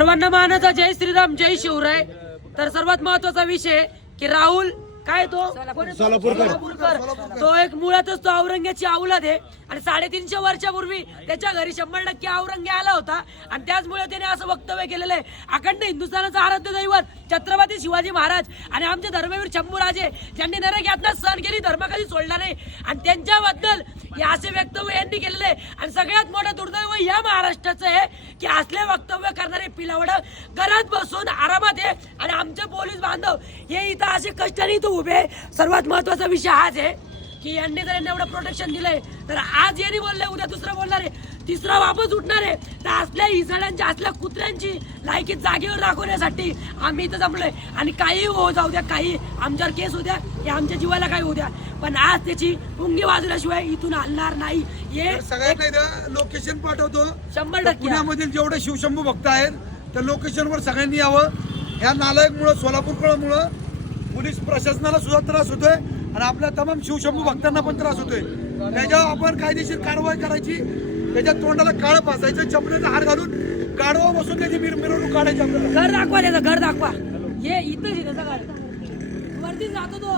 सर्वांना मानाचा जय श्रीराम जय शिवराय। तर सर्वात महत्वाचा विषय की राहुल काय तो सोलापूरकर तो एक मुळातच तो औरंग्याची औलाद आहे आणि 350 वर्षापूर्वी त्याच्या घरी 100% औरंग्या आला होता आणि त्याचमुळे त्याने असं वक्तव्य केलेलं आहे अखंड हिंदुस्थानाचं आराध्य दैवत छत्रपती शिवाजी महाराज आणि आमचे धर्मवीर शंभूराजे ज्यांनी नरक यातना सहन केली, धर्म कधी सोडला नाही आणि त्यांच्याबद्दल हे असे वक्तव्य यांनी केलेले आहे। आणि सगळ्यात मोठं दुर्दैव या महाराष्ट्राचं आहे की असले वक्तव्य करणारे पिलावड घरात बसून आरामात आहे आणि आमचे पोलीस बांधव हे इथं असे कष्टाने इथं उभे आहे। सर्वात महत्वाचा विषय हाच आहे की यांनी जर एवढं प्रोटेक्शन दिलंय तर आज यांनी बोलले उद्या दुसरं बोलणार आहे, तिसरा वापस उठणार आहे। तर असल्या हिसड्यांच्या असल्या कुत्र्यांची लायकी जागेवर दाखवण्यासाठी आम्ही इथं जमलोय आणि काही हो जाऊ द्या, काही आमच्यावर केस होऊ द्या, हे आमच्या जीवाला काही होऊ द्या, पण आज त्याची पुंगी वाजल्याशिवाय इथून हलणार नाही। हे सगळ्यांना लोकेशन पाठवतो 100%। पुण्यामधील जेवढे शिवशंभू भक्त आहेत त्या लोकेशनवर सगळ्यांनी यावं। ह्या नालायकमुळे सोलापूरमुळे पोलीस प्रशासनाला सुद्धा त्रास होतोय आणि आपल्या तमाम शिवशंभू भक्तांना पण त्रास होतोय। त्याच्यावर आपण कायदेशीर कारवाई करायची, त्याच्या तोंडाला काळ फासायचं, चपलेचा हार घालून गाडवा बसून त्याची मिरवणूक काढायची। आपल्याला घर दाखवा, त्याचं घर दाखवा, हे इथंच त्याचा घर वरती जातो तो।